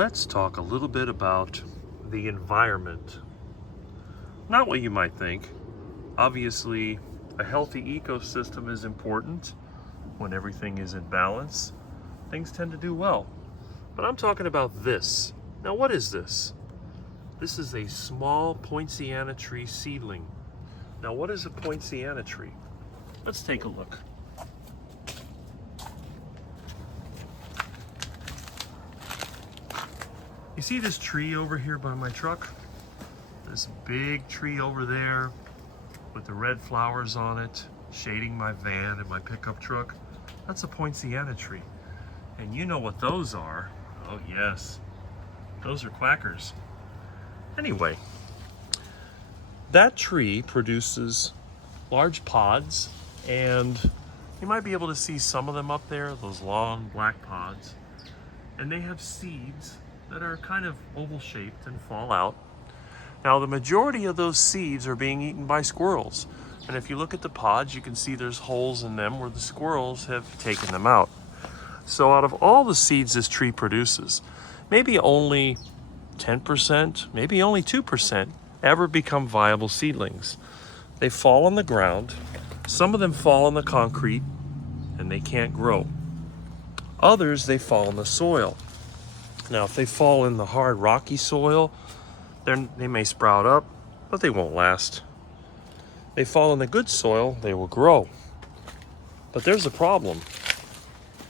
Let's talk a little bit about the environment. Not what you might think. Obviously, a healthy ecosystem is important. When everything is in balance, things tend to do well. But I'm talking about this. Now, what is this? This is a small poinciana tree seedling. Now, what is a poinciana tree? Let's take a look. You see this tree over here by my truck? This big tree over there with the red flowers on it, shading my van and my pickup truck. That's a poinciana tree. And you know what those are. Oh yes, those are quackers. Anyway, that tree produces large pods, and you might be able to see some of them up there, those long black pods. And they have seeds that are kind of oval shaped and fall out. Now, the majority of those seeds are being eaten by squirrels. And if you look at the pods, you can see there's holes in them where the squirrels have taken them out. So out of all the seeds this tree produces, maybe only 10%, maybe only 2% ever become viable seedlings. They fall on the ground. Some of them fall on the concrete and they can't grow. Others, they fall in the soil. Now, if they fall in the hard, rocky soil, they may sprout up, but they won't last. They fall in the good soil, they will grow. But there's a problem.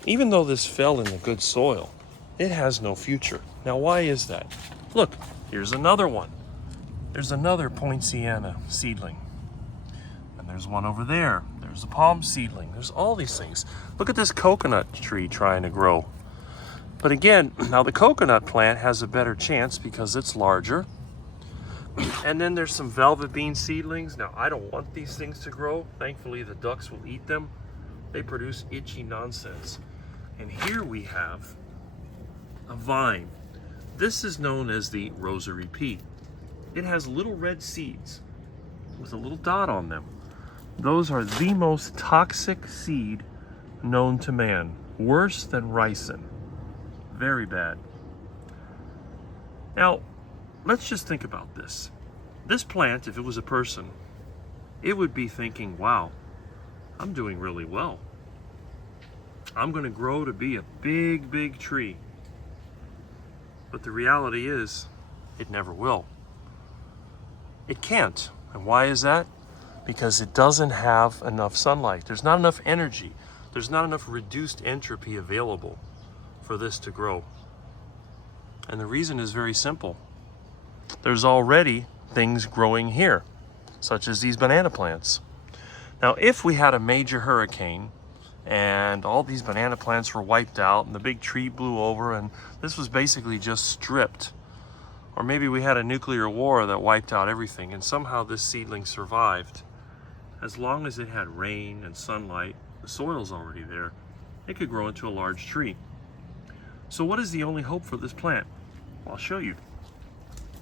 Even though this fell in the good soil, it has no future. Now, why is that? Look, here's another one. There's another poinciana seedling. And there's one over there. There's a palm seedling. There's all these things. Look at this coconut tree trying to grow. But again, now the coconut plant has a better chance because it's larger. And then there's some velvet bean seedlings. Now, I don't want these things to grow. Thankfully, the ducks will eat them. They produce itchy nonsense. And here we have a vine. This is known as the rosary pea. It has little red seeds with a little dot on them. Those are the most toxic seed known to man. Worse than ricin. Very bad. Now, let's just think about this. This plant, if it was a person, it would be thinking, wow, I'm doing really well. I'm going to grow to be a big, big tree. But the reality is, it never will. It can't. And why is that? Because it doesn't have enough sunlight. There's not enough energy. There's not enough reduced entropy available for this to grow. And the reason is very simple. There's already things growing here, such as these banana plants. Now, if we had a major hurricane and all these banana plants were wiped out and the big tree blew over and this was basically just stripped, or maybe we had a nuclear war that wiped out everything and somehow this seedling survived, as long as it had rain and sunlight, the soil's already there, it could grow into a large tree. So what is the only hope for this plant? Well, I'll show you.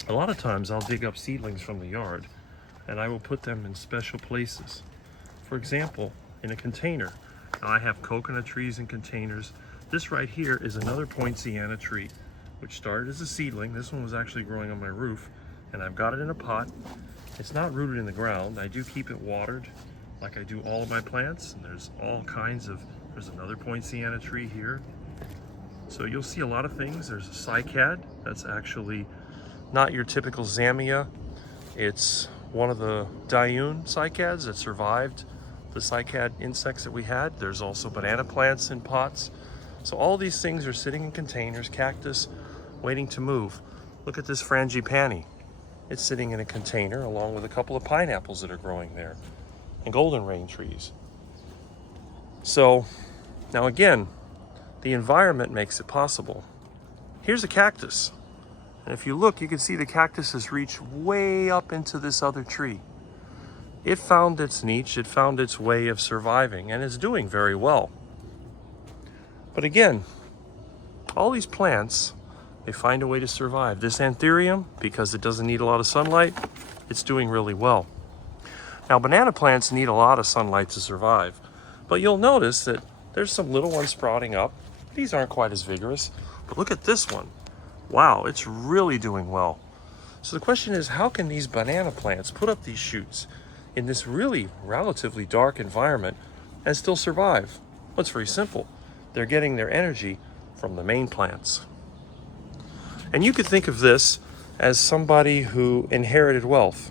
A lot of times I'll dig up seedlings from the yard and I will put them in special places. For example, in a container. Now, I have coconut trees in containers. This right here is another poinciana tree, which started as a seedling. This one was actually growing on my roof, and I've got it in a pot. It's not rooted in the ground. I do keep it watered like I do all of my plants, and there's all kinds of, there's another poinciana tree here. So you'll see a lot of things. There's a cycad. That's actually not your typical zamia. It's one of the dioon cycads that survived the cycad insects that we had. There's also banana plants in pots. So all these things are sitting in containers, cactus, waiting to move. Look at this frangipani. It's sitting in a container along with a couple of pineapples that are growing there and golden rain trees. So now again, the environment makes it possible. Here's a cactus. And if you look, you can see the cactus has reached way up into this other tree. It found its niche, it found its way of surviving, and it's doing very well. But again, all these plants, they find a way to survive. This anthurium, because it doesn't need a lot of sunlight, it's doing really well. Now, banana plants need a lot of sunlight to survive, but you'll notice that there's some little ones sprouting up. These aren't quite as vigorous, but look at this one. wow, it's really doing well. So the question is, how can these banana plants put up these shoots in this really relatively dark environment and still survive? Well, it's very simple. They're getting their energy from the main plants. And you could think of this as somebody who inherited wealth.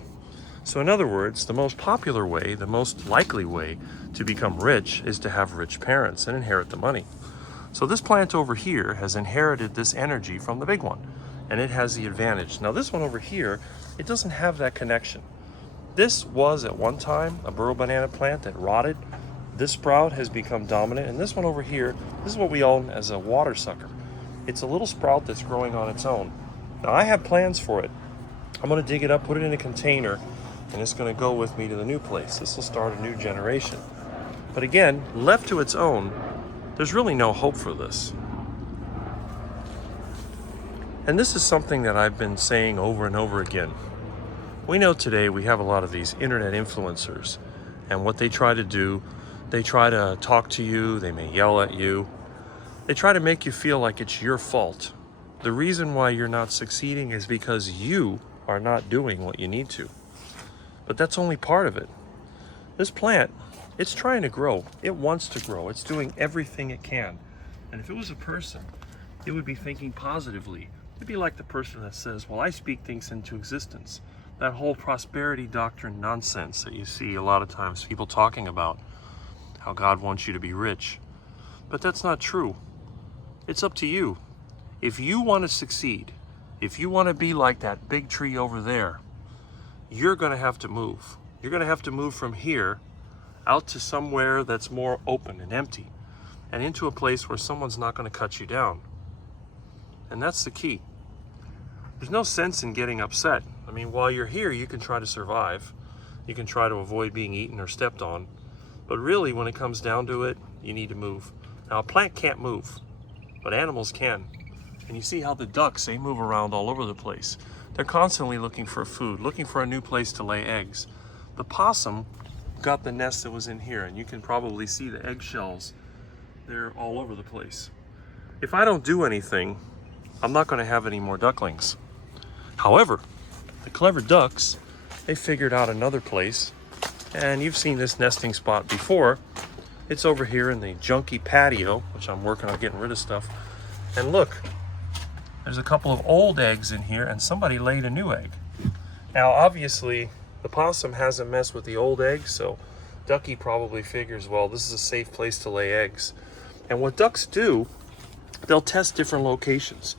So in other words, the most popular way, the most likely way to become rich is to have rich parents and inherit the money. So this plant over here has inherited this energy from the big one, and it has the advantage. Now this one over here, it doesn't have that connection. This was at one time a burro banana plant that rotted. This sprout has become dominant, and this one over here, this is what we own as a water sucker. It's a little sprout that's growing on its own. Now I have plans for it. I'm gonna dig it up, put it in a container, and it's gonna go with me to the new place. This will start a new generation. But again, left to its own, there's really no hope for this. And this is something that I've been saying over and over again. We know today we have a lot of these internet influencers, and what they try to do, they try to talk to you, they may yell at you, they try to make you feel like it's your fault. The reason why you're not succeeding is because you are not doing what you need to. But that's only part of it. This plant, it's trying to grow. It wants to grow. It's doing everything it can. And if it was a person, it would be thinking positively. It'd be like the person that says, well, I speak things into existence. That whole prosperity doctrine nonsense that you see a lot of times people talking about, how God wants you to be rich. But that's not true. It's up to you. If you want to succeed, if you want to be like that big tree over there, you're going to have to move. You're going to have to move from here out to somewhere that's more open and empty, and into a place where someone's not going to cut you down. And that's the key. There's no sense in getting upset. I mean, while you're here, you can try to survive. You can try to avoid being eaten or stepped on. But really, when it comes down to it, you need to move. Now, a plant can't move, but animals can. And you see how the ducks, they move around all over the place. They're constantly looking for food, looking for a new place to lay eggs. The possum got the nest that was in here, and you can probably see the eggshells. They're all over the place. If I don't do anything, I'm not going to have any more ducklings. However, the clever ducks, they figured out another place, and you've seen this nesting spot before. It's over here in the junky patio, which I'm working on getting rid of stuff. And look, there's a couple of old eggs in here, and somebody laid a new egg. Now, obviously, the possum hasn't messed with the old eggs, so Ducky probably figures, well, this is a safe place to lay eggs. And what ducks do, they'll test different locations.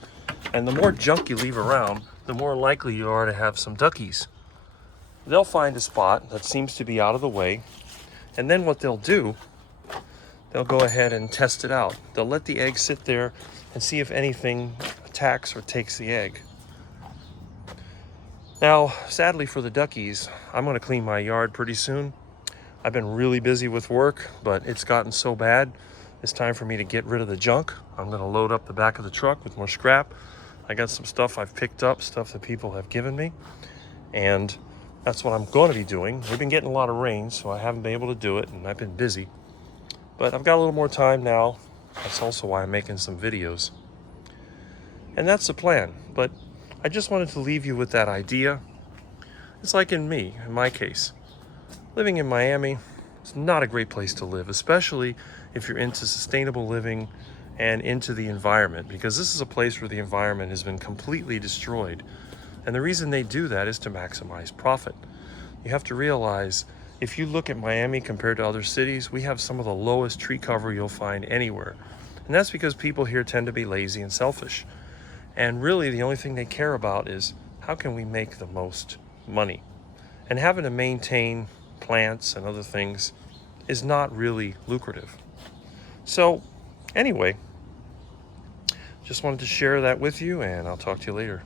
And the more junk you leave around, the more likely you are to have some duckies. They'll find a spot that seems to be out of the way, and then what they'll do, they'll go ahead and test it out. They'll let the egg sit there and see if anything attacks or takes the egg. Now, sadly for the duckies, I'm going to clean my yard pretty soon. I've been really busy with work, but it's gotten so bad, it's time for me to get rid of the junk. I'm going to load up the back of the truck with more scrap. I got some stuff I've picked up, stuff that people have given me, and that's what I'm going to be doing. We've been getting a lot of rain, so I haven't been able to do it, and I've been busy. But I've got a little more time now. That's also why I'm making some videos. And that's the plan. But I just wanted to leave you with that idea. It's like in my case. Living in Miami is not a great place to live, especially if you're into sustainable living and into the environment, because this is a place where the environment has been completely destroyed. And the reason they do that is to maximize profit. You have to realize, if you look at Miami compared to other cities, we have some of the lowest tree cover you'll find anywhere. And that's because people here tend to be lazy and selfish. And really the only thing they care about is, how can we make the most money? And having to maintain plants and other things is not really lucrative. So anyway, just wanted to share that with you, and I'll talk to you later.